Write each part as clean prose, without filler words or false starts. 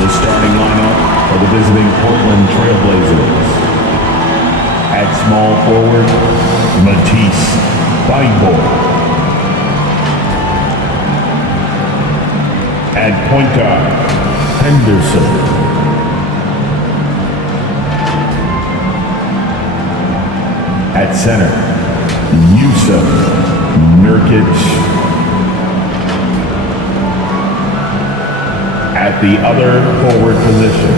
The starting lineup for the visiting Portland Trailblazers. At small forward, Matisse Thybulle. At point guard, Henderson. At center, Yusuf Nurkic. At the other forward position,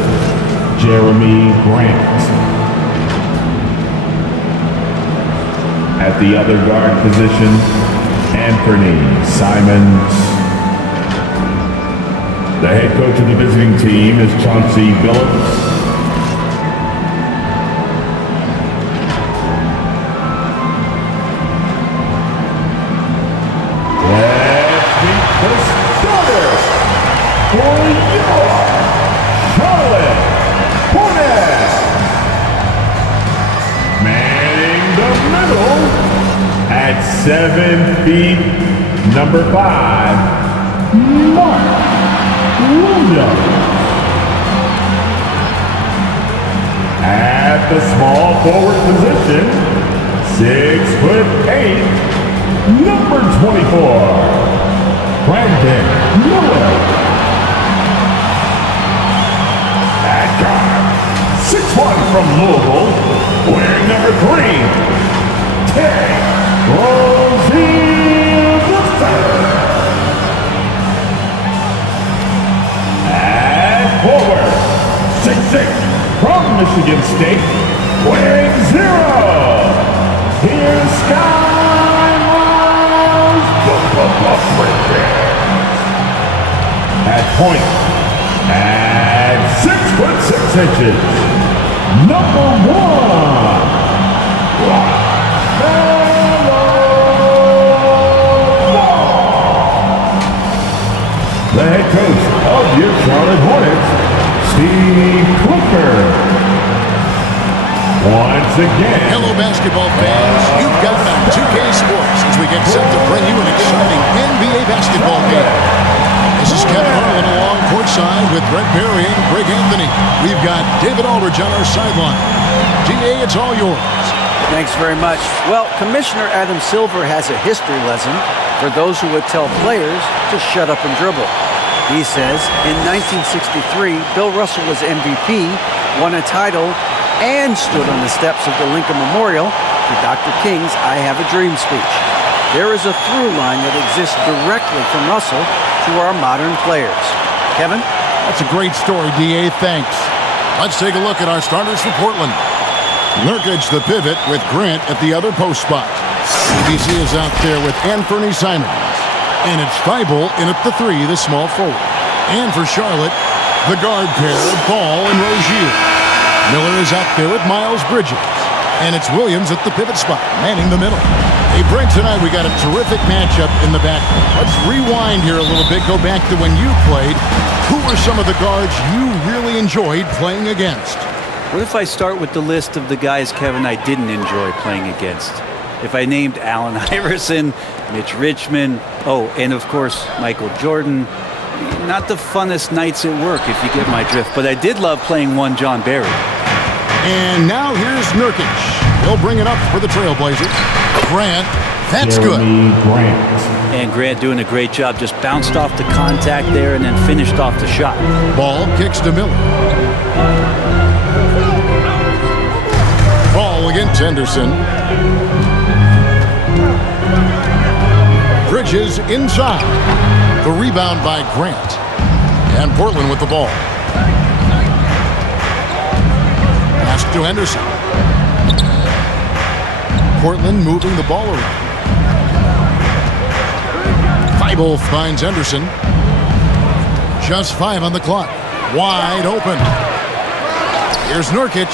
Jeremy Grant. At the other guard position, Anthony Simons. The head coach of the visiting team is Chauncey Billups. Let's meet the starters for your Charlotte Hornets. Manning the middle at 7 feet, number 5, Mark Williams. At the small forward position, 6'8", number 24, Brandon Miller. At guard, 6'1" from Louisville, wearing number 3, Terry Rozier. At forward, 6'6", from Michigan State, wearing 0, here's Sky Miles Bridges. At point, at 6'6", number 1, the head coach of your Charlotte Hornets, Steve Clifford. Once again. Hello, basketball fans. You've got it on 2K Sports as we get set to bring you an exciting NBA basketball game. This is Kevin Harlan along courtside with Brent Berry and Greg Anthony. We've got David Aldridge on our sideline. GA, it's all yours. Thanks very much. Well, Commissioner Adam Silver has a history lesson for those who would tell players to shut up and dribble. He says, in 1963, Bill Russell was MVP, won a title, and stood on the steps of the Lincoln Memorial for Dr. King's I Have a Dream speech. There is a through line that exists directly from Russell to our modern players. Kevin? That's a great story, D.A. Thanks. Let's take a look at our starters for Portland. Nurkic, the pivot, with Grant at the other post spot. ABC is out there with Anthony Simons. And it's Thybulle in at the 3, the small forward. And for Charlotte, the guard pair, Ball and Rozier. Miller is out there with Miles Bridges. And it's Williams at the pivot spot, manning the middle. Hey, Brent, tonight we got a terrific matchup in the backcourt. Let's rewind here a little bit, go back to when you played. Who were some of the guards you really enjoyed playing against? What if I start with the list of the guys, Kevin, I didn't enjoy playing against? If I named Allen Iverson, Mitch Richmond, and of course, Michael Jordan. Not the funnest nights at work, if you get my drift, but I did love playing one John Barry. And now here's Nurkic. He'll bring it up for the Trailblazers. Grant, that's Jeremy good. Grant. And Grant doing a great job, just bounced off the contact there and then finished off the shot. Ball kicks to Miller. Ball against Henderson. Bridges inside. The rebound by Grant. And Portland with the ball. Pass to Henderson. Portland moving the ball around. Thybulle finds Henderson. Just 5 on the clock. Wide open. Here's Nurkic.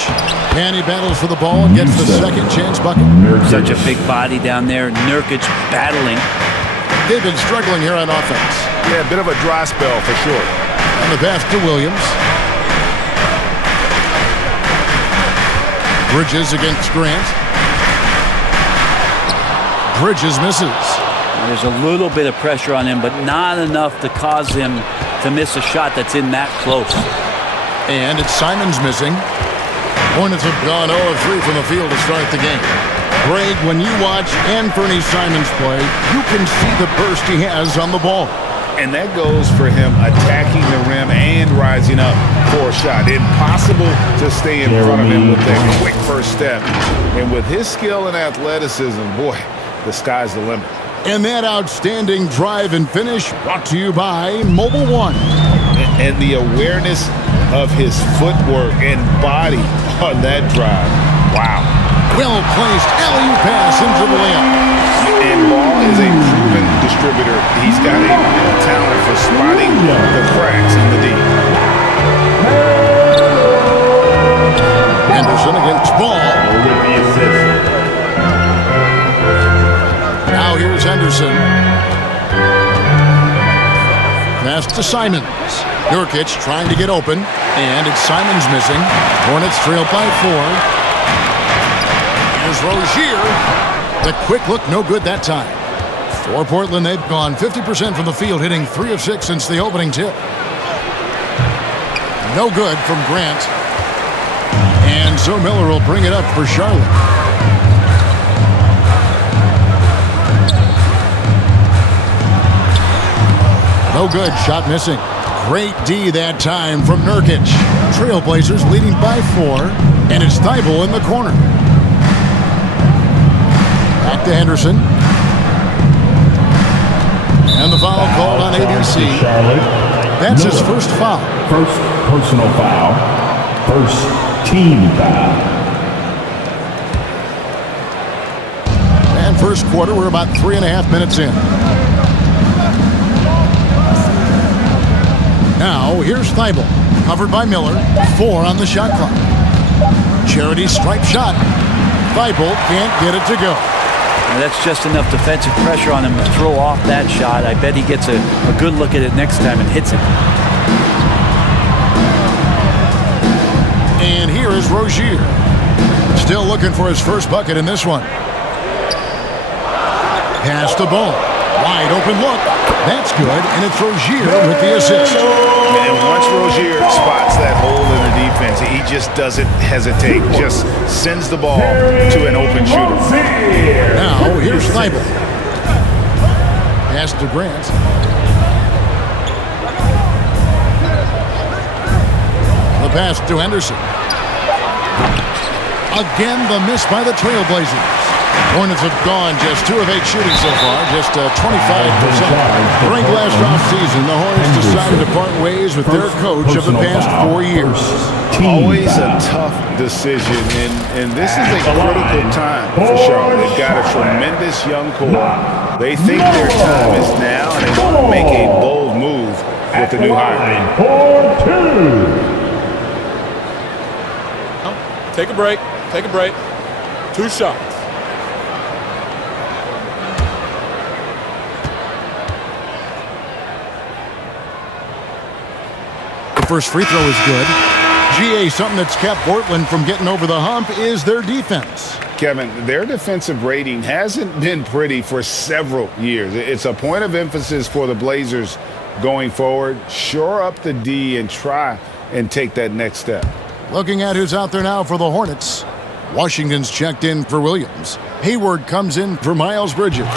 And he battles for the ball and gets the second chance bucket. Such a big body down there. Nurkic battling. They've been struggling here on offense. Yeah, a bit of a dry spell for sure. And the pass to Williams. Bridges against Grant. Bridges misses. There's a little bit of pressure on him, but not enough to cause him to miss a shot that's in that close. And it's Simons missing. Hornets have gone 0 of 3 from the field to start the game. Greg, when you watch Anthony Simons play, you can see the burst he has on the ball. And that goes for him attacking the rim and rising up for a shot. Impossible to stay in front of him with that quick first step. And with his skill and athleticism, boy, the sky's the limit. And that outstanding drive and finish brought to you by Mobile One. And the awareness of his footwork and body on that drive. Wow. Well-placed alley-oop pass into the layup. And Ball is a proven distributor. He's got a talent for spotting the cracks in the D. Anderson against Ball. With the assist. Now here's Henderson. Pass to Simons. Nurkic trying to get open. And it's Simons missing. Hornets trail by 4. Here's Rozier. The quick look, no good that time. For Portland, they've gone 50% from the field, hitting 3 of 6 since the opening tip. No good from Grant. And so Miller will bring it up for Charlotte. No good, shot missing. Great D that time from Nurkic. Trailblazers leading by 4, and it's Thybulle in the corner. Back to Henderson. And the foul called on ABC. That's his first foul. First personal foul. First team foul. And first quarter, we're about 3.5 minutes in. Now, here's Thybulle. Covered by Miller. 4 on the shot clock. Charity stripe shot. Thybulle can't get it to go. Now that's just enough defensive pressure on him to throw off that shot. I bet he gets a good look at it next time and hits it. And here is Rozier. Still looking for his first bucket in this one. Pass to Ball. Wide open look. That's good, and it's Rozier with the assist. And once Rozier spots that hole in the defense, he just doesn't hesitate. Just sends the ball to an open shooter. Now, here's Thybulle. Pass to Grant. The pass to Henderson. Again, the miss by the Trailblazers. Hornets have gone just 2 of 8 shooting so far, just 25%. During last offseason, the Hornets decided to part ways with their coach of the past 4 years. Always a tough decision, and this is a critical time for Charlotte. They've got a tremendous young core. They think their time is now, and they want to make a bold move with the new hire. Take a break. Take a break. 2 shots. First free throw is good. GA, something that's kept Portland from getting over the hump is their defense. Kevin, their defensive rating hasn't been pretty for several years. It's a point of emphasis for the Blazers going forward. Shore up the D and try and take that next step. Looking at who's out there now for the Hornets. Washington's checked in for Williams. Hayward comes in for Miles Bridges.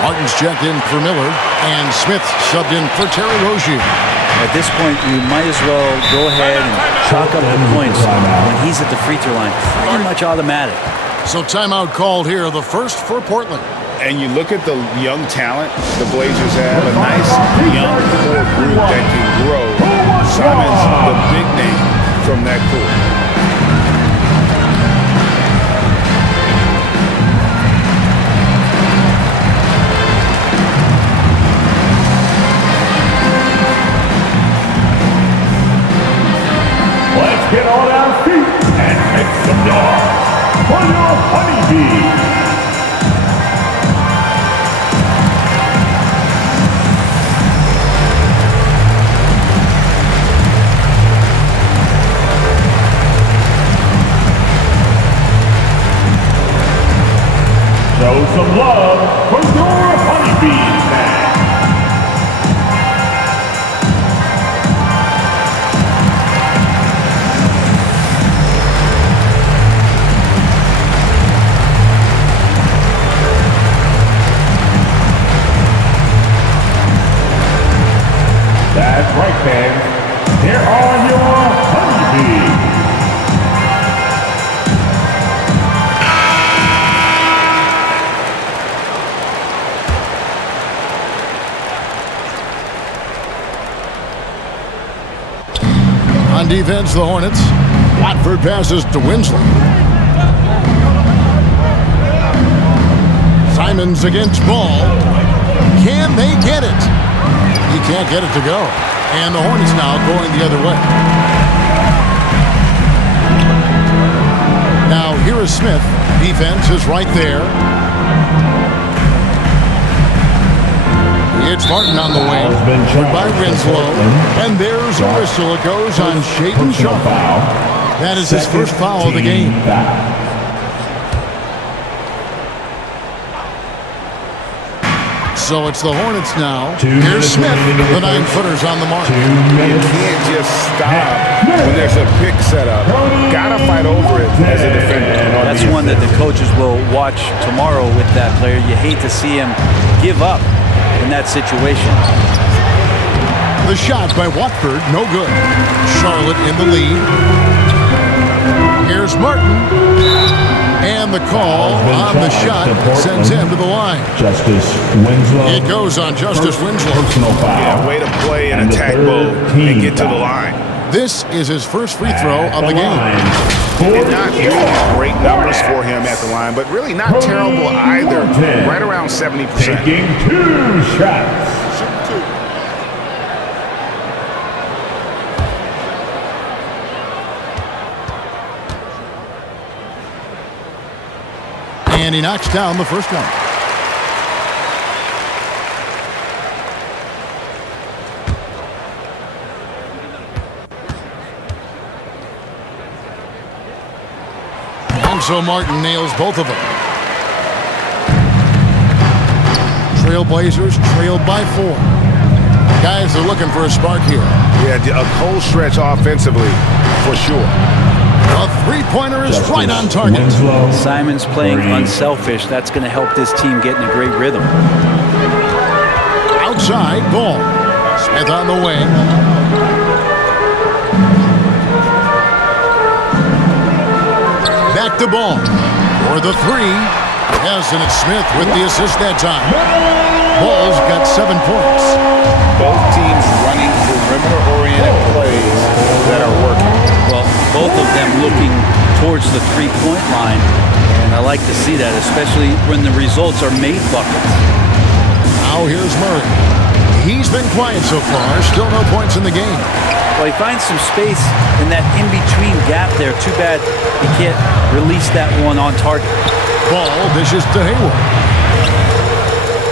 Martin's checked in for Miller. And Smith subbed in for Terry Rozier. At this point, you might as well go ahead and chalk up the points when he's at the free throw line. Pretty much automatic. So timeout called here, the first for Portland. And you look at the young talent the Blazers have, a nice young core group that can grow. Simon's the big name from that group. Get on our feet and make some noise for your honeybee. Show some love for your honeybees, man. That's right, fans. Here are your honeybees. On defense, the Hornets. Watford passes to Winslow. Simons against Ball. Can they get it? He can't get it to go. And the Hornets now going the other way. Now here is Smith. Defense is right there. It's Martin on the wing. By Winslow. And there's a whistle. It goes on Shaden Sharp. That is his first foul of the game. So it's the Hornets now. Here's Smith. The 9-footer's on the mark. You can't just stop when there's a pick set up. Gotta fight over it as a defender. That's one that the coaches will watch tomorrow with that player. You hate to see him give up in that situation. The shot by Watford, no good. Charlotte in the lead. Here's Martin. And the call on the shot sends him to the line. Justice Winslow. It goes on Justice Winslow. Personal foul. Yeah, way to play in attack mode and get to the line. This is his first free throw of the game. And not really great numbers for him at the line, but really not terrible either. Right around 70%. Taking 2 shots. And he knocks down the first one. And so Martin nails both of them. Trailblazers trailed by 4. Guys are looking for a spark here. Yeah, a cold stretch offensively, for sure. A three-pointer is right on target. Simons playing unselfish. That's going to help this team get in a great rhythm. Outside, Ball. Smith on the wing. Back to Ball. For the 3. Yes, and it's Smith with the assist that time. Ball's got 7 points. Both teams running perimeter-oriented plays that are working. Well, both of them looking towards the three-point line, and I like to see that, especially when the results are made buckets. Now here's Murray. He's been quiet so far. Still no points in the game. Well, he finds some space in that in-between gap there. Too bad he can't release that one on target. Ball dishes to Hayward.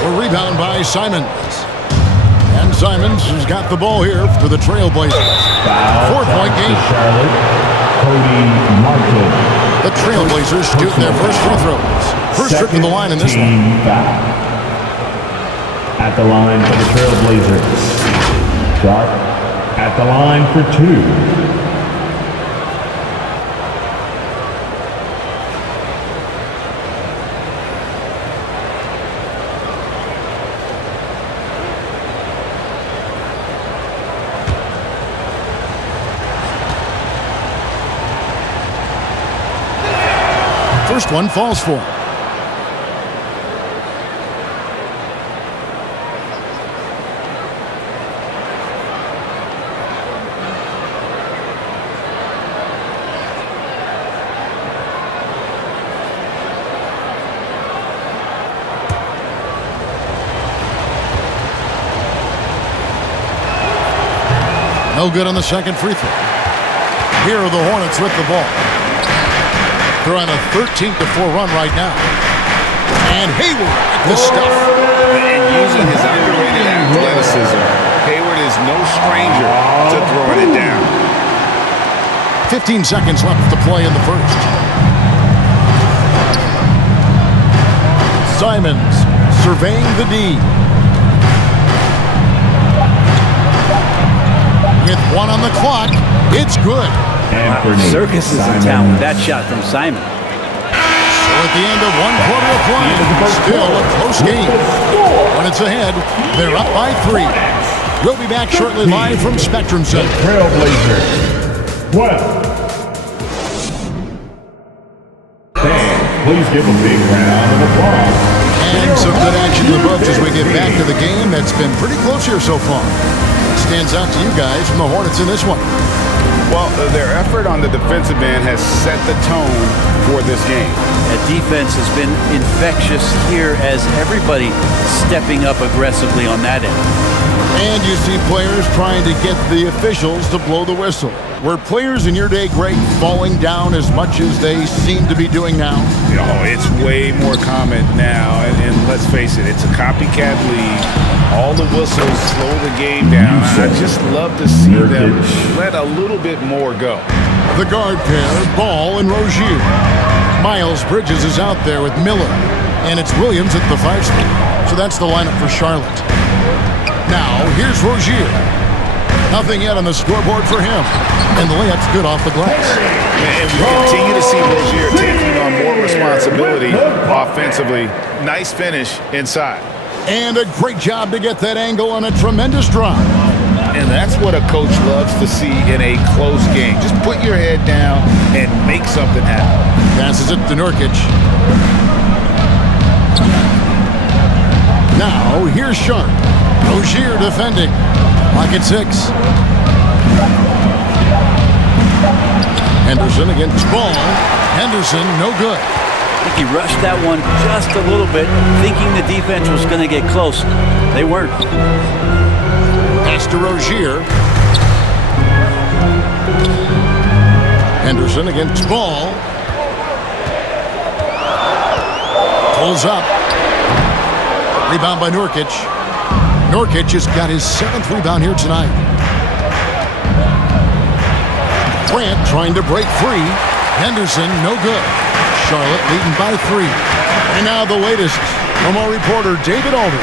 A rebound by Simons. And Simons has got the ball here for the Trailblazers. 4-point game. Charlotte, Cody Martin. The Trailblazers shoot their first free throws. First trip to the line in this one. At the line for the Trailblazers. Sharp at the line for 2. First one falls for him. No good on the second free throw. Here are the Hornets with the ball. They're on a 13-4 run right now. And Hayward with the stuff. And using his underrated athleticism, Hayward is no stranger to throwing it down. 15 seconds left to play in the first. Simons surveying the D. With 1 on the clock, it's good. Circus is in town with that shot from Simon. So at the end of 1 quarter of play, still a close game. When it's ahead, they're up by 3. We'll be back shortly live from Spectrum Center. Trailblazers 12. Fans, please give a big round of applause. And some good action in the books as we get back to the game that's been pretty close here so far. What stands out to you guys from the Hornets in this one? Well, their effort on the defensive end has set the tone for this game. That defense has been infectious here as everybody stepping up aggressively on that end. And you see players trying to get the officials to blow the whistle. Were players in your day, Greg, falling down as much as they seem to be doing now? Oh, it's way more common now, and let's face it, it's a copycat league. All the whistles slow the game down. I just love to see them let a little bit more go. The guard pair, Ball and Rozier. Miles Bridges is out there with Miller, and it's Williams at the 5 spot. So that's the lineup for Charlotte. Now, here's Rozier. Nothing yet on the scoreboard for him. And the layup's good off the glass. And we continue to see Rozier taking on more responsibility offensively. Nice finish inside. And a great job to get that angle on a tremendous drop. And that's what a coach loves to see in a close game. Just put your head down and make something happen. Passes it to Nurkic. Now, here's Sharp. Rozier defending. Lock at 6. Henderson against Ball. Henderson, no good. I think he rushed that one just a little bit, thinking the defense was going to get close. They weren't. Pass to Rozier. Henderson against Ball. Pulls up. Rebound by Nurkic. Nurkic has got his 7th rebound here tonight. Grant trying to break free. Henderson, no good. Charlotte leading by 3. And now the latest from our reporter, David Alder.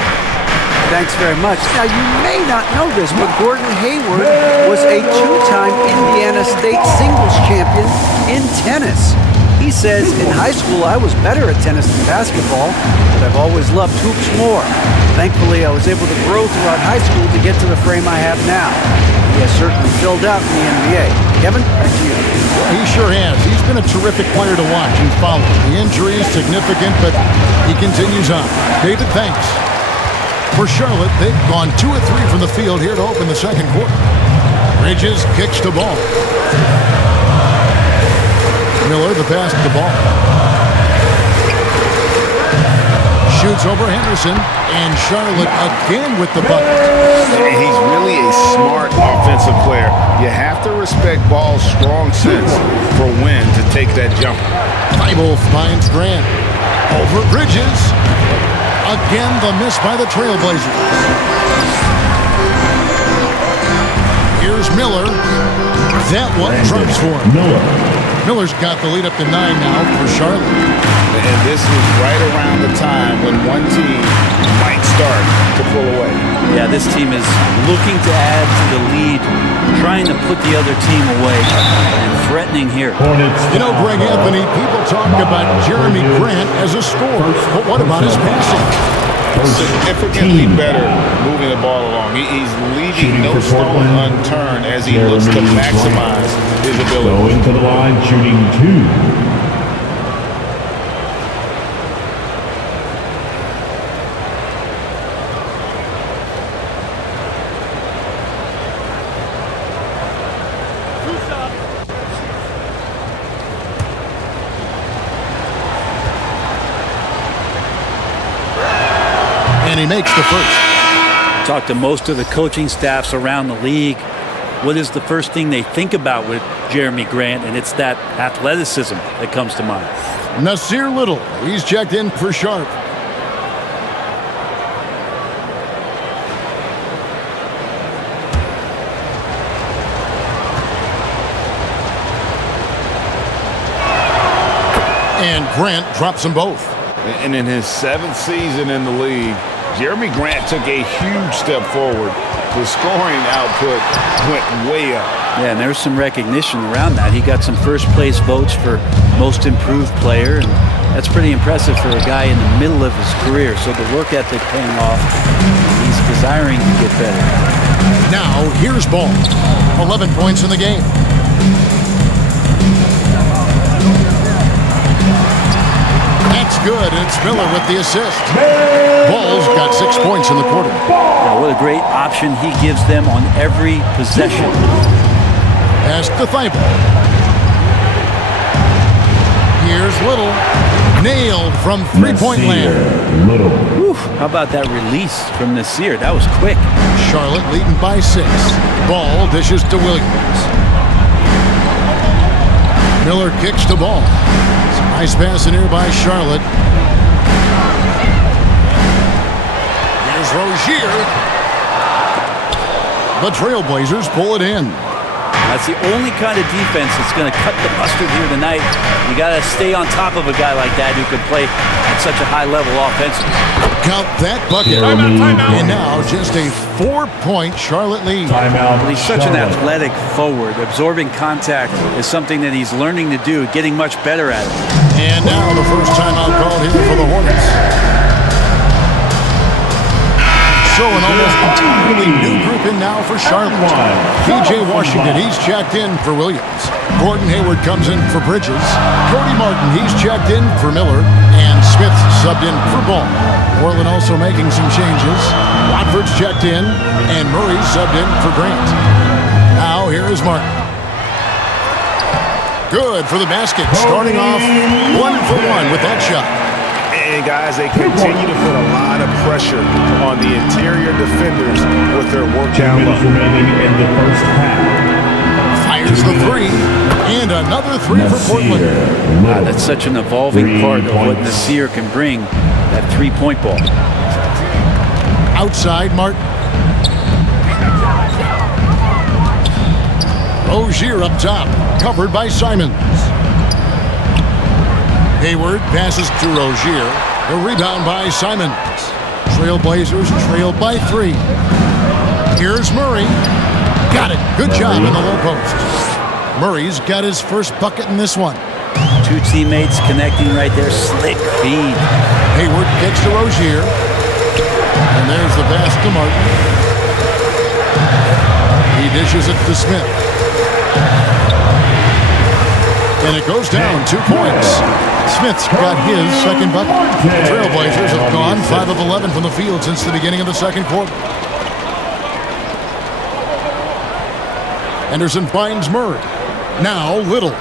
Thanks very much. Now, you may not know this, but Gordon Hayward was a 2-time Indiana State singles champion in tennis. He says, in high school, I was better at tennis than basketball, but I've always loved hoops more. Thankfully, I was able to grow throughout high school to get to the frame I have now. He has certainly filled out in the NBA. Kevin, back to you. Well, he sure has. He's been a terrific player to watch and follow. The injury is significant, but he continues on. David, thanks. For Charlotte, they've gone 2 of 3 from the field here to open the second quarter. Bridges kicks the ball. Miller, the pass to the ball. Shoots over Henderson, and Charlotte again with the bucket. He's really a smart offensive player. You have to respect Ball's strong sense for when to take that jump. Psamyoull finds Grant. Over Bridges. Again, the miss by the Trailblazers. Here's Miller. That one drops for him. Miller's got the lead up to 9 now for Charlotte. And this was right around the time when one team might start to pull away. Yeah, this team is looking to add to the lead, trying to put the other team away, and threatening here. You know, Greg Anthony, people talk about Jeremy Grant as a scorer, but what about his passing? Significantly better moving the ball along. He's leaving no stone unturned as he looks to maximize his ability. Going to the line, shooting 2. And he makes the first. Talk to most of the coaching staffs around the league. What is the first thing they think about with Jeremy Grant? And it's that athleticism that comes to mind. Nasir Little, he's checked in for Sharp. And Grant drops them both. And in his 7th season in the league, Jeremy Grant took a huge step forward. The scoring output went way up. Yeah, and there's some recognition around that. He got some first-place votes for most improved player, and that's pretty impressive for a guy in the middle of his career. So the work ethic paying off, he's desiring to get better. Now, here's Ball. 11 points in the game. That's good. It's Miller with the assist. Ball's got 6 points in the quarter. Now, what a great option he gives them on every possession. Pass to Thibault. Here's Little. Nailed from three-point land. Little. Whew, how about that release from Nasir? That was quick. Charlotte leading by 6. Ball dishes to Williams. Miller kicks to Ball. Nice pass in here by Charlotte. Here's Rozier. The Trailblazers pull it in. That's the only kind of defense that's going to cut the mustard here tonight. You got to stay on top of a guy like that who can play at such a high level offensively. Count that bucket. And now just a 4-point Charlotte lead. Timeout. He's such an athletic forward. Absorbing contact is something that he's learning to do, getting much better at it. And now the first timeout called here for the Hornets. So an almost entirely new group in now for Charlotte. P.J. Washington, he's checked in for Williams. Gordon Hayward comes in for Bridges. Cody Martin, he's checked in for Miller. And Smith subbed in for Ball. Portland also making some changes. Watford's checked in. And Murray subbed in for Grant. Now here is Martin. Good for the basket. Starting off 1 for 1 with that shot. And guys, they continue to put a lot of pressure on the interior defenders with their work 2 down minutes low. remaining in the first half. Fires the 3. And another 3 for Portland. Wow, that's such an evolving part of what Nasir can bring, that three-point ball. Outside, Martin. Rozier up top, covered by Simons. Hayward passes to Rozier. The rebound by Simons. Trailblazers trailed by 3. Here's Murray. Got it. Good job in the low post. Murray's got his first bucket in this one. 2 teammates connecting right there. Slick feed. Hayward kicks to Rozier. And there's the pass to Martin. He dishes it to Smith. And it goes down 2 points. Smith's got his second bucket. The Trailblazers have gone 5 of 11 from the field since the beginning of the second quarter. Henderson finds Murray. Now Little.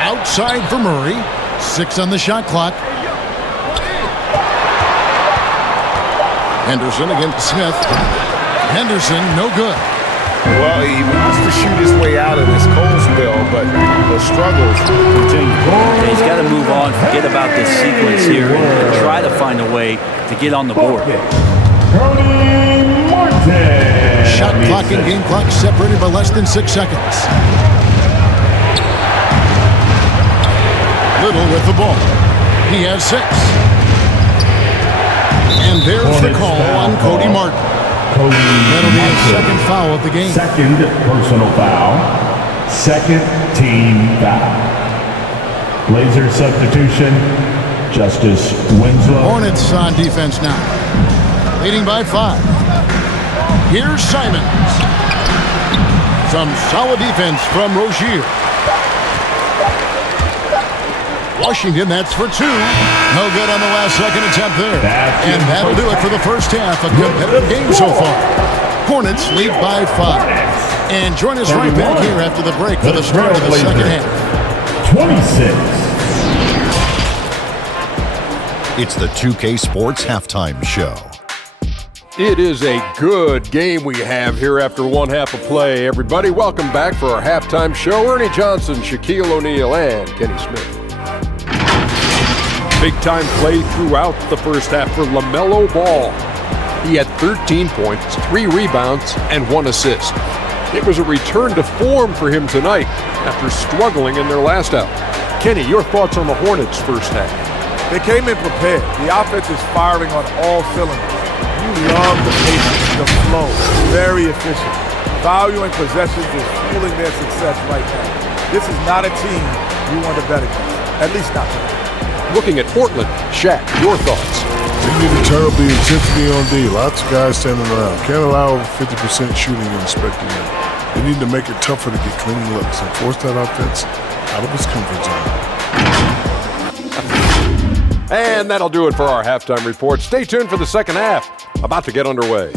Outside for Murray. 6 on the shot clock. Henderson against Smith. Henderson, no good. Well, he wants to shoot his way out of this cold spell, but the struggles continue. Yeah, he's got to move on, forget about this sequence here, and try to find a way to get on the board. Cody Martin. Shot clock and game clock separated by less than 6 seconds. Little with the ball. He has 6. And there's the call on Cody Martin. That'll be his second foul of the game. Second personal foul. Second team foul. Blazer substitution. Justice Winslow. Hornets on defense now. Leading by 5. Here's Simons. Some solid defense from Rozier. Washington, that's for 2. No good on the last second attempt there. And that'll do it for the first half. A competitive game so far. Hornets lead by 5. And join us right back here after the break for the start of the second half. 26. It's the 2K Sports Halftime Show. It is a good game we have here after one half of play. Everybody, welcome back for our halftime show. Ernie Johnson, Shaquille O'Neal, and Kenny Smith. Big-time play throughout the first half for LaMelo Ball. He had 13 points, 3 rebounds, and 1 assist. It was a return to form for him tonight after struggling in their last out. Kenny, your thoughts on the Hornets' first half? They came in prepared. The offense is firing on all cylinders. You love the pace, the flow, very efficient. Valuing possessions is fueling their success right now. This is not a team you want to bet against, at least not tonight. Looking at Portland, Shaq, your thoughts? They need to turn up the intensity on D. Lots of guys standing around. Can't allow over 50% shooting in the spectrum. They need to make it tougher to get clean looks and force that offense out of its comfort zone. And that'll do it for our halftime report. Stay tuned for the second half. About to get underway.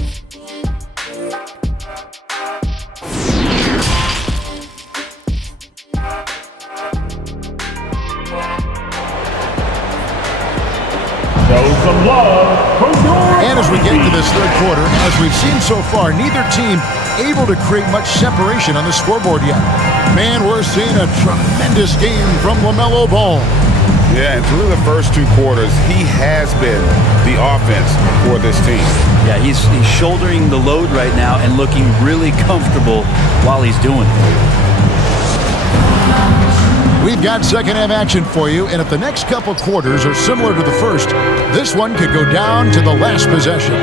And as we get into this third quarter, as we've seen so far, neither team able to create much separation on the scoreboard yet. Man, we're seeing a tremendous game from LaMelo Ball. Yeah, and through the first two quarters, he has been the offense for this team. Yeah, he's shouldering the load right now and looking really comfortable while he's doing it. We've got second half action for you, and if the next couple quarters are similar to the first, this one could go down to the last possession.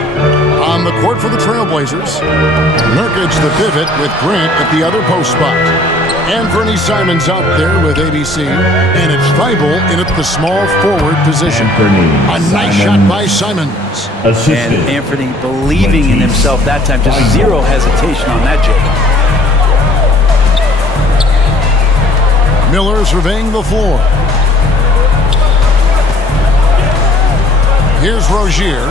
On the court for the Trailblazers, Nurkic the pivot with Grant at the other post spot. Anthony Simons out there with ABC, and it's Thybulle in at the small forward position. A nice shot by Simons. And Anthony believing in himself that time, just zero hesitation on that, Jake. Miller surveying the floor. Here's Rozier.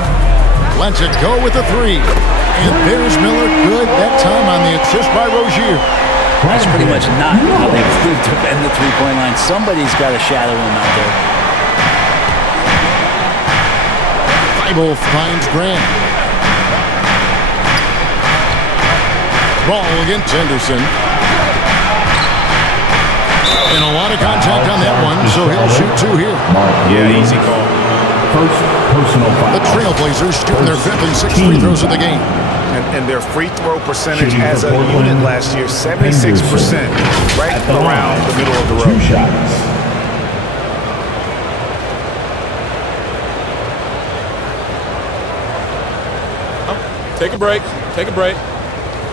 Lets it go with a three. And there's Miller. Good that time on the assist by Rozier. That's pretty much not how they would defend the three-point line. Somebody's got to shadow him out there. Thybulle finds Grant. Ball against Henderson. And a lot of contact on that one, so he'll shoot two here. Yeah, easy call. Personal foul. The Trailblazers shooting their fifth and sixth free throws of the game. And their free throw percentage as a unit last year, 76%, right around the middle of the road. 2 shots. Take a break. Take a break.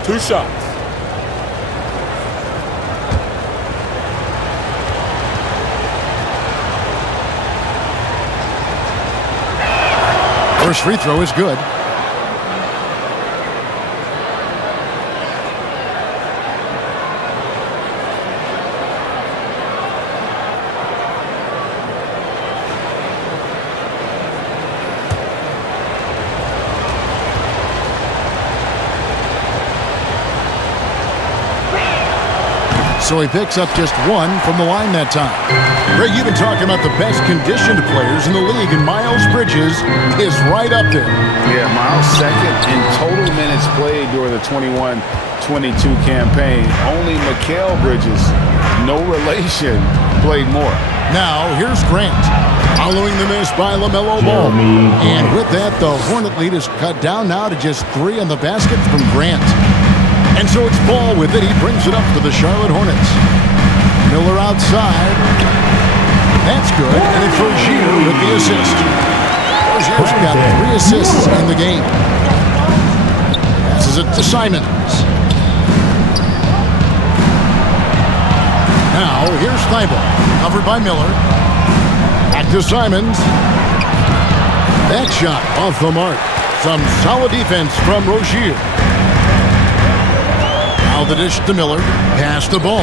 2 shots. First free throw is good. So he picks up just one from the line that time. Greg, you've been talking about the best conditioned players in the league, and Miles Bridges is right up there. Yeah, Miles second in total minutes played during the 21-22 campaign. Only Mikal Bridges, no relation, played more. Now, here's Grant, following the miss by LaMelo Ball. And with that, the Hornet lead is cut down now to just 3 on the basket from Grant. And so it's Ball with it. He brings it up for the Charlotte Hornets. Miller outside. That's good. And it's Rozier with the assist. Rozier's got 3 assists in the game. Passes it to Simons. Now, here's Thybulle. Covered by Miller. Back to Simons. That shot off the mark. Some solid defense from Rozier. Now the dish to Miller. Pass the ball.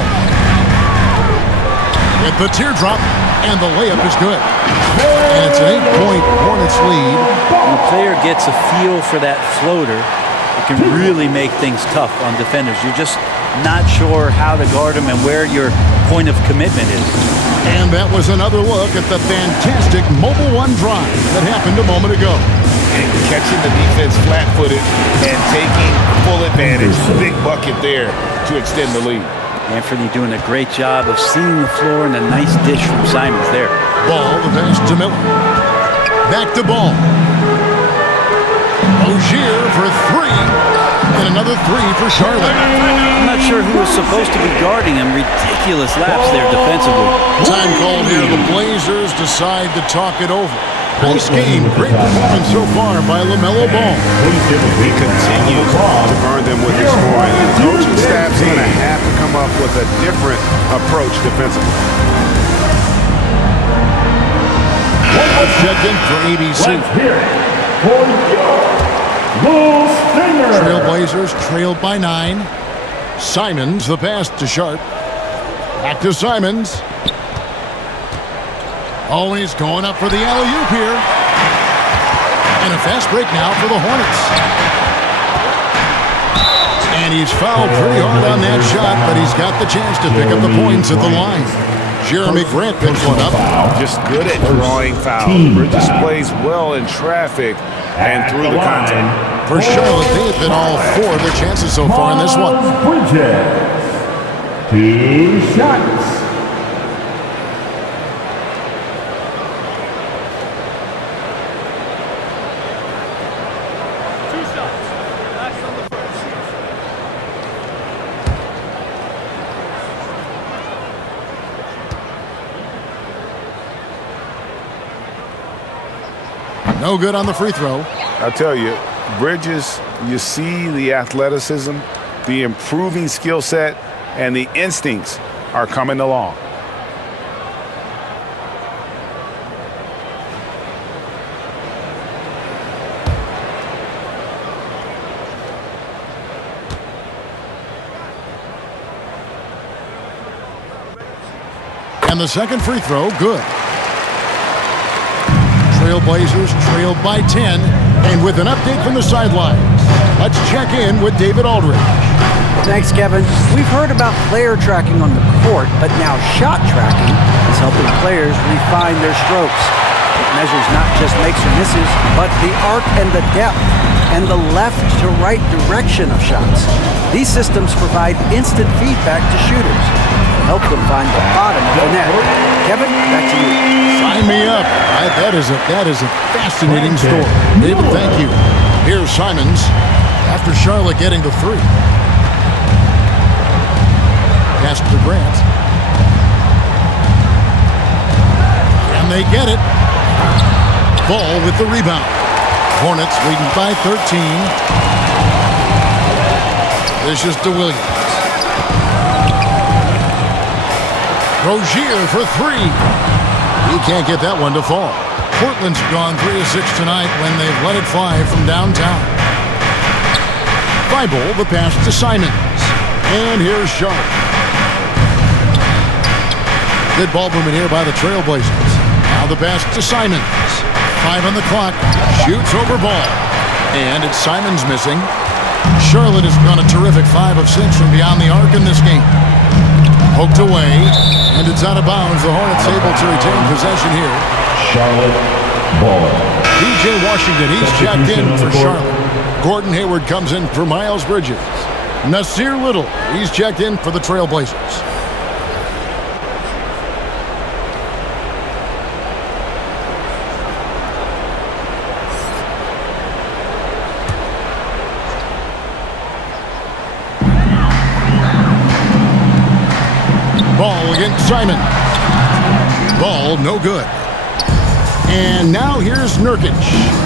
With the teardrop, and the layup is good. And it's an 8-point Hornets lead. When a player gets a feel for that floater, it can really make things tough on defenders. You're just not sure how to guard them and where your point of commitment is. And that was another look at the fantastic Mobile One drive that happened a moment ago. And catching the defense flat-footed and taking full advantage. Big bucket there to extend the lead. Anthony doing a great job of seeing the floor, and a nice dish from Simons there. Ball, the pass to Miller. Back to Ball. Rozier for 3. And another 3 for Charlotte. I'm not sure who was supposed to be guarding him. Ridiculous laps there defensively. Time called here. The Blazers decide to talk it over. Nice game. Great performance so far by LaMelo Ball. He continues to burn them with his scoring. The coaching staff's going to have to come up with a different approach defensively. Check in for ABC. for your Bull Stinger. Trailblazers trailed by 9. Simons, the pass to Sharp. Back to Simons. Oh, he's going up for the alley-oop here. And a fast break now for the Hornets. And he's fouled pretty hard on that shot, but he's got the chance to pick up the points at the line. Jeremy Grant picks one up. Just good at drawing fouls. Bridges plays well in traffic and through the contact. For Charlotte, they have been all 4 of their chances so far in this one. Bridges. 2 shots. No good on the free throw. I'll tell you, Bridges, you see the athleticism, the improving skill set, and the instincts are coming along. And the second free throw, good. Trailblazers trailed by 10, and with an update from the sidelines, let's check in with David Aldridge. Thanks, Kevin. We've heard about player tracking on the court, but now shot tracking is helping players refine their strokes. It measures not just makes or misses, but the arc and the depth, and the left to right direction of shots. These systems provide instant feedback to shooters and help them find the bottom of the net. Kevin, back to you. Sign me up. That is a fascinating story. David, thank you. Here's Simons after Charlotte getting the 3. Pass to Grant. And they get it. Ball with the rebound. Hornets leading by 13. This is to Williams. Rozier for 3. He can't get that one to fall. Portland's gone 3 of 6 tonight when they've let it fly from downtown. Psamyoull, the pass to Simons. And here's Sharp. Good ball movement here by the Trailblazers. Now the pass to Simons. 5 on the clock. Shoots over ball. And it's Simons missing. Charlotte has gone a terrific 5 of 6 from beyond the arc in this game. Poked away, and it's out of bounds. The Hornets able to retain possession here. Charlotte ball. DJ Washington, he's checked in for Charlotte. Gordon Hayward comes in for Miles Bridges. Nasir Little, he's checked in for the Trailblazers. Ball against Simon. Ball no good. And now here's Nurkic.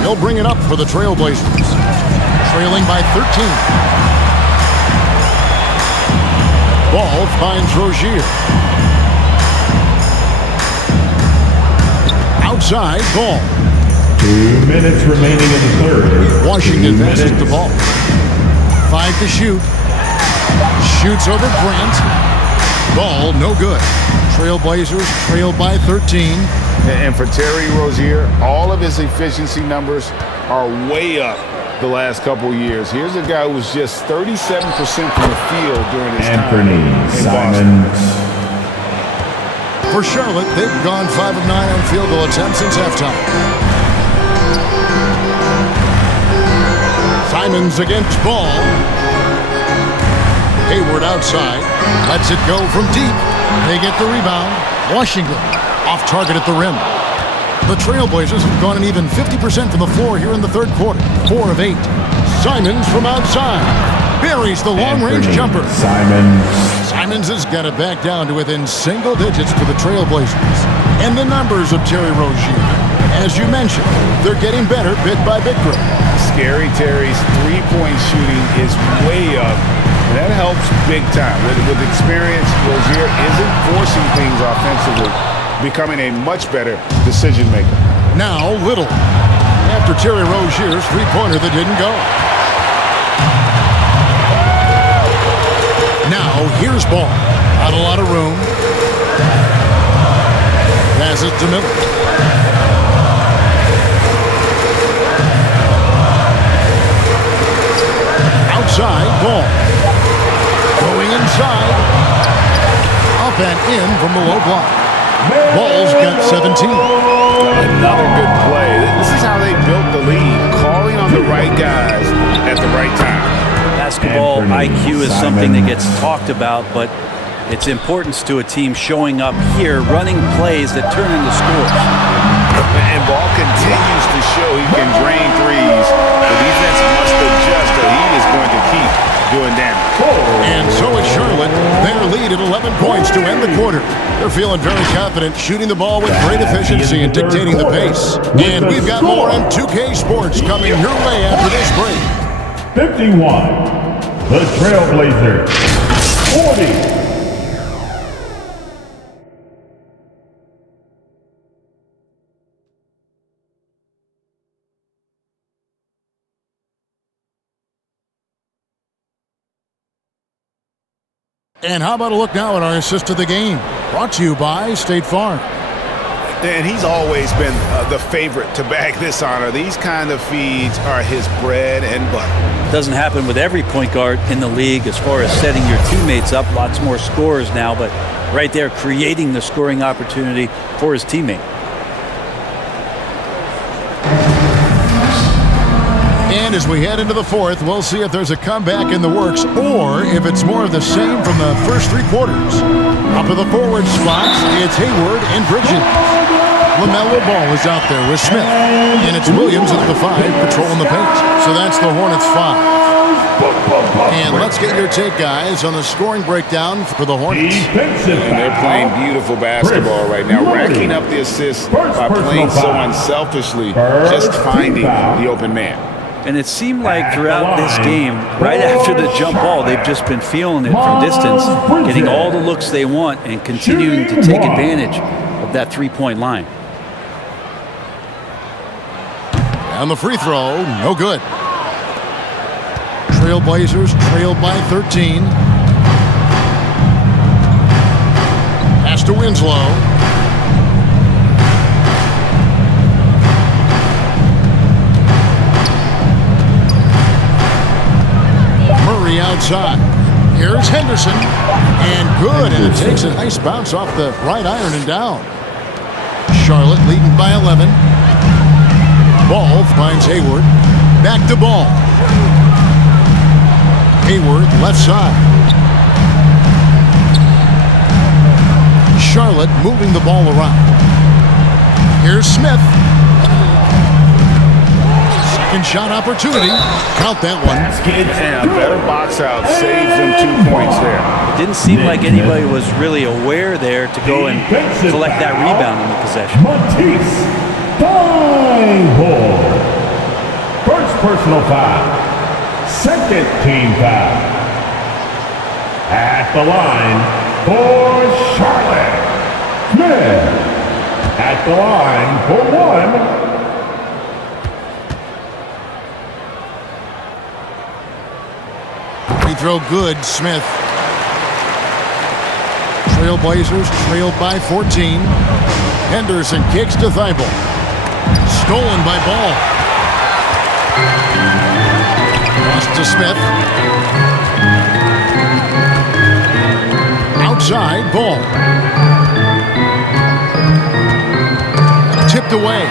He'll bring it up for the Trailblazers. Trailing by 13. Ball finds Rozier. Outside, ball. 2 minutes remaining in the third. Washington passes the ball. 5 to shoot. Shoots over Grant. Ball no good. Trailblazers trailed by 13. And for Terry Rozier, all of his efficiency numbers are way up the last couple years. Here's a guy who was just 37% from the field during his time in Simons. For Charlotte, they've gone 5 of 9 on field goal attempts since halftime. Simons against Ball. Hayward outside. Lets it go from deep. They get the rebound. Washington off target at the rim. The Trailblazers have gone an even 50% from the floor here in the third quarter. 4 of 8. Simons from outside. Buries the long-range jumper. Simons has got it back down to within single digits for the Trailblazers. And the numbers of Terry Rozier. As you mentioned, they're getting better bit by bit. Scary Terry's three-point shooting is way up. And that helps big time. With experience, Rozier isn't forcing things offensively, becoming a much better decision maker. Now Little. after Terry Rozier's three-pointer that didn't go. Now, here's ball. Not a lot of room. Pass it to Miller. Outside, ball. Going inside. Up and in from the low block. Ball's got 17. Another good play. This is how they built the lead, calling on the right guys at the right time. Basketball IQ is something that gets talked about, but its importance to a team showing up here, running plays that turn into scores. And Ball continues to show he can drain threes. The defense must adjust or he is going to keep doing damage. And so is Charlotte. Their lead at 11 points to end the quarter. They're feeling very confident, shooting the ball with great efficiency and dictating the pace. And we've got more on 2K Sports coming your way after this break. 51. The Trailblazers. 40. And how about a look now at our assist of the game? Brought to you by State Farm. And he's always been the favorite to bag this honor. These kind of feeds are his bread and butter. Doesn't happen with every point guard in the league as far as setting your teammates up. Lots more scorers now, but right there creating the scoring opportunity for his teammate. And as we head into the fourth, we'll see if there's a comeback in the works or if it's more of the same from the first three quarters. Up to the forward spots, it's Hayward and Bridges. LaMelo Ball is out there with Smith. And it's Williams at the 5 patrolling the paint. So that's the Hornets 5. And let's get your take, guys, on the scoring breakdown for the Hornets. And they're playing beautiful basketball right now, racking up the assists by playing so unselfishly, just finding the open man. And it seemed like throughout this game, right after the jump ball, they've just been feeling it from distance, getting all the looks they want and continuing to take advantage of that three-point line. And the free throw, no good. Trailblazers trailed by 13. Pass to Winslow. Murray outside. Here's Henderson. And good. And it takes a nice bounce off the right iron and down. Charlotte leading by 11. Ball finds Hayward. Back to Ball. Hayward, left side. Charlotte moving the ball around. Here's Smith. Second shot opportunity. Count that one. And a better box out saves them 2 points there. It didn't seem like anybody was really aware there to go and collect that rebound in the possession. Matisse Thybulle. First personal foul. Second team foul. At the line for Charlotte. Smith. At the line for one. Free throw good, Smith. Trailblazers trailed by 14. Henderson kicks to Thybulle. Stolen by Ball. To Smith. Outside, Ball. Tipped away.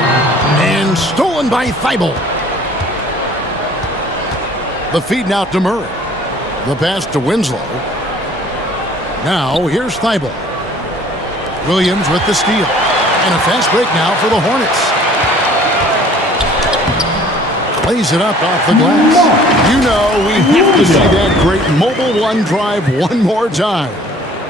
And stolen by Thybulle. The feed now to Murray. The pass to Winslow. Now, here's Thybulle. Williams with the steal. And a fast break now for the Hornets. Plays it up off the glass. You know, we have to see that great Mobile One drive one more time.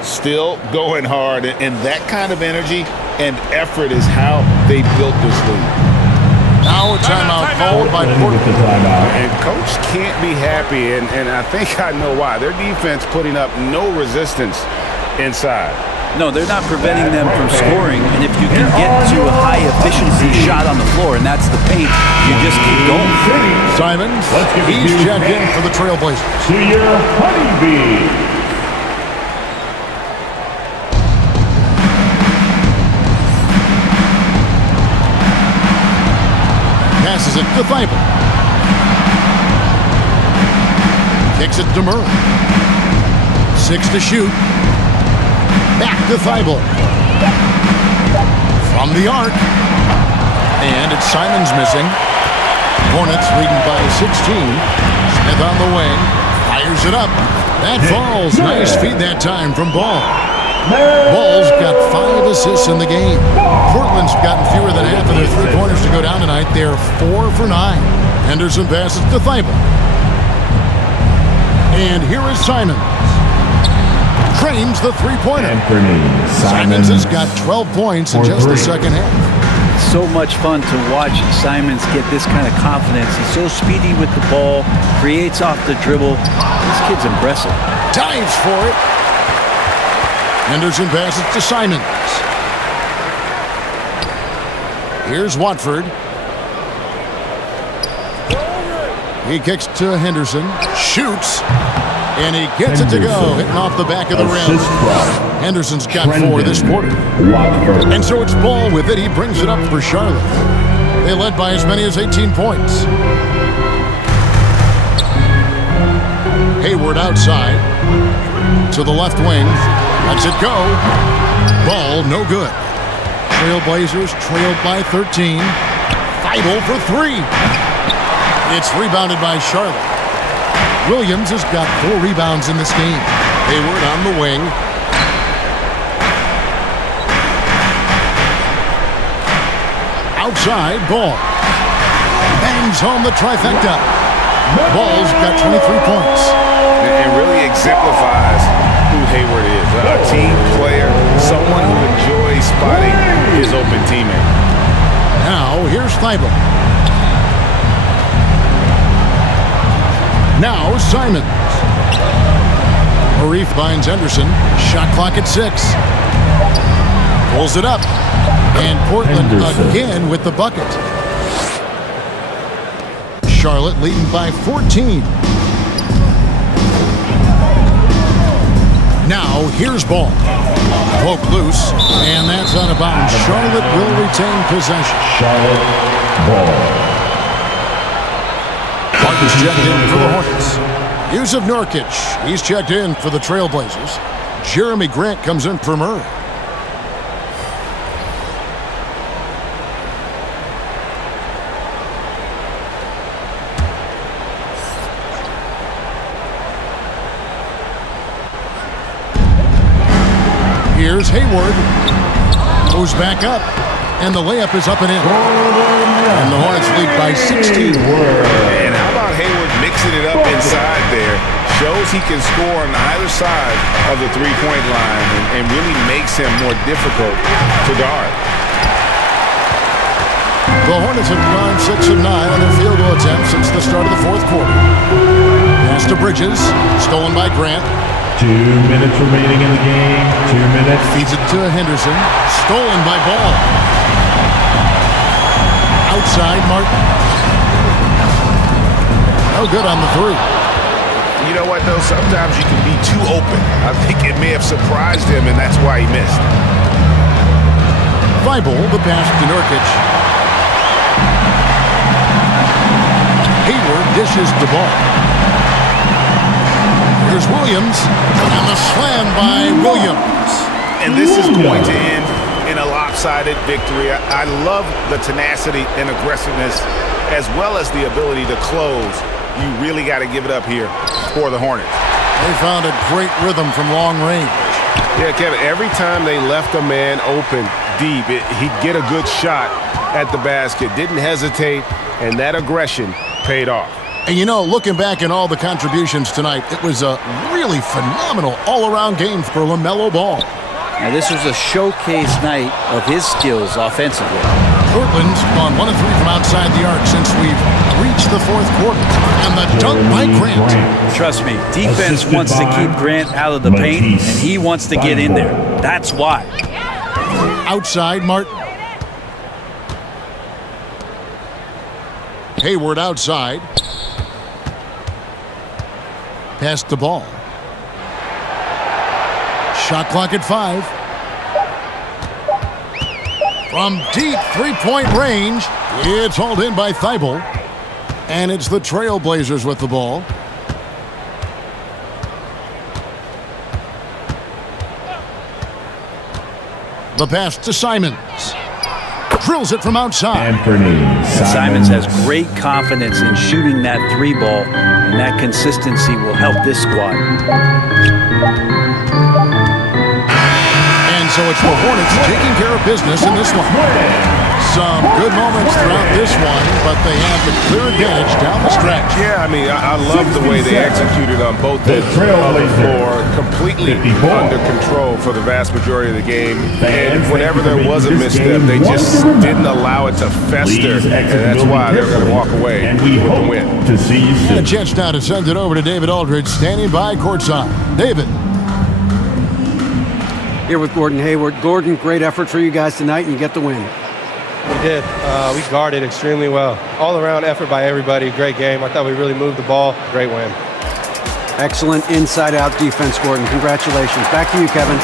Still going hard, and that kind of energy and effort is how they built this league. Now a timeout called by Portland. And coach can't be happy, and I think I know why. Their defense putting up no resistance inside. No, they're not preventing them from scoring. And if you can get to a high efficiency shot on the floor, and that's the paint, you just keep going. Simons, he's checked in for the Trailblazers. To your Honeybee. Passes it to Thybulle. Kicks it to Murray. 6 to shoot. Back to Thybulle. From the arc. And it's Simons missing. Hornets leading by 16. Smith on the wing. Fires it up. That falls. Nice feed that time from Ball. Ball's got 5 assists in the game. Portland's gotten fewer than half of their three-pointers to go down tonight. They're 4 for 9. Henderson passes to Thybulle. And here is Simons. Trains the three-pointer. Simons has got 12 points in just the second half. So much fun to watch Simons get this kind of confidence. He's so speedy with the ball, creates off the dribble. This kid's impressive. Dives for it. Henderson passes to Simons. Here's Watford. He kicks to Henderson. Shoots. And he gets it to go. Hitting off the back of the rim. Henderson's got 4 this quarter. And so it's Ball with it. He brings it up for Charlotte. They led by as many as 18 points. Hayward outside. To the left wing. Lets it go. Ball, no good. Trailblazers trailed by 13. Thybulle for 3. It's rebounded by Charlotte. Williams has got 4 rebounds in this game. Hayward on the wing. Outside, Ball. Bangs home the trifecta. Ball's got 23 points. It really exemplifies who Hayward is. A team player, someone who enjoys spotting his open teammate. Now, here's Thybulle. Now, Simons. Marif finds Henderson. Shot clock at 6. Pulls it up. And Portland again with the bucket. Charlotte leading by 14. Now, here's Ball. Poke loose, and that's out of bounds. Charlotte will retain possession. Charlotte Ball. Martin's checked in for the Hornets. Yusuf Nurkic, he's checked in for the Trailblazers. Jeremy Grant comes in for Murray. Here's Hayward. Moves back up. And the layup is up and in. And the Hornets lead by 16. And how about Hayward mixing it up inside there? Shows he can score on either side of the three-point line and really makes him more difficult to guard. The Hornets have gone 6 of 9 on their field goal attempts since the start of the fourth quarter. Pass to Bridges. Stolen by Grant. 2 minutes remaining in the game. 2 minutes. Feeds it to Henderson. Stolen by Ball. Outside, Martin. No good on the 3. You know what, though? Sometimes you can be too open. I think it may have surprised him, and that's why he missed. Thybulle, the pass to Nurkic. Hayward dishes the ball. Here's Williams, and the slam by Williams. And this is going to end in a lopsided victory. I love the tenacity and aggressiveness as well as the ability to close. You really got to give it up here for the Hornets. They found a great rhythm from long range. Yeah, Kevin, every time they left a man open deep, he'd get a good shot at the basket. Didn't hesitate, and that aggression paid off. And you know, looking back at all the contributions tonight, it was a really phenomenal all-around game for LaMelo Ball. Now, this was a showcase night of his skills offensively. Portland's gone 1 of 3 from outside the arc since we've reached the fourth quarter. And the dunk by Grant. Trust me, defense wants to keep Grant out of the paint, and he wants to get in there. That's why. Outside, Martin. Hayward outside. Passed the ball. Shot clock at 5. From deep three-point range, it's hauled in by Psamyoull. And it's the Trailblazers with the ball. The pass to Simons. Drills it from outside. Simons has great confidence in shooting that 3 ball, and that consistency will help this squad. And so it's the Hornets taking care of business in this one. Some good moments throughout this one, but they have the clear advantage down the stretch. Yeah, I mean, I love the way they executed on both ends of the floor. Completely under control for the vast majority of the game. And whenever there was a misstep, they just didn't allow it to fester. And that's why they're going to walk away with the win. And a chance now to send it over to David Aldridge, standing by courtside. David. Here with Gordon Hayward. Gordon, great effort for you guys tonight, and you get the win. We did. We guarded extremely well. All-around effort by everybody. Great game. I thought we really moved the ball. Great win. Excellent inside-out defense, Gordon. Congratulations. Back to you, Kevin.